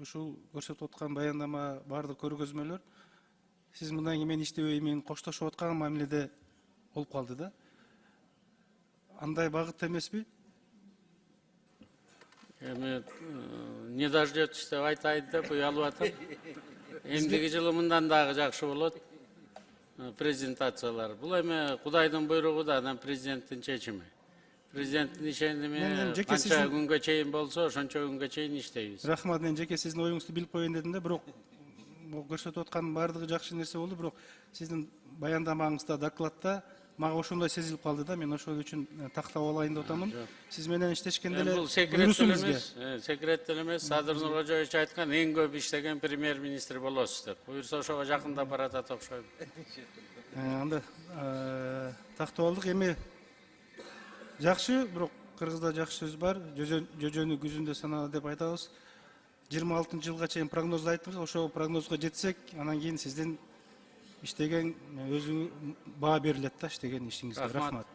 ушул көрсөтүп аткан баяндама баардык көргөзмөлөр сиз мындан кийин мен иштебей менин коштошуп аткан мамиледе болуп калды да. Андай багытта эмеспи? Эми не дождетесь деп айтайын деп уялып атам. Эмдиги жылы мындан дагы жакшы болот. Презентациялар. Бул эми Кудайдын буйругу да, анан президенттин чечими. Президенттин ишеними канча күнгө чейин болсо, ошончо күнгө чейин иштейбиз. Рахмат, мен жеке сиздин оюңузду билип коеюн дедим да, бирок көрсөтүп аткан баардыгы жакшы нерсе болду, бирок сиздин баяндамаңызда, докладта мага ошондой сезилип калды да, мен ошол үчүн тактап алайын деп атамын. Сиз менен иштешкенде эле секрет элемес, Садыр Нуркожоевич айткан эң көп иштеген премьер-министр болосуз деп. Буюрса ошого жакындап баратат окшойт. Анда тактап алдык. Эми жакшы, бирок Кыргызда жакшы сөз бар. Жөжөнү күзүндө санала деп айтабыз. 26-жылга чейин прогнозду айттыңыз. Ошол прогнозго жетсек, анан кийин сиздин иштеген өзү баа берилет да, иштеген ишиңизге. Рахмат.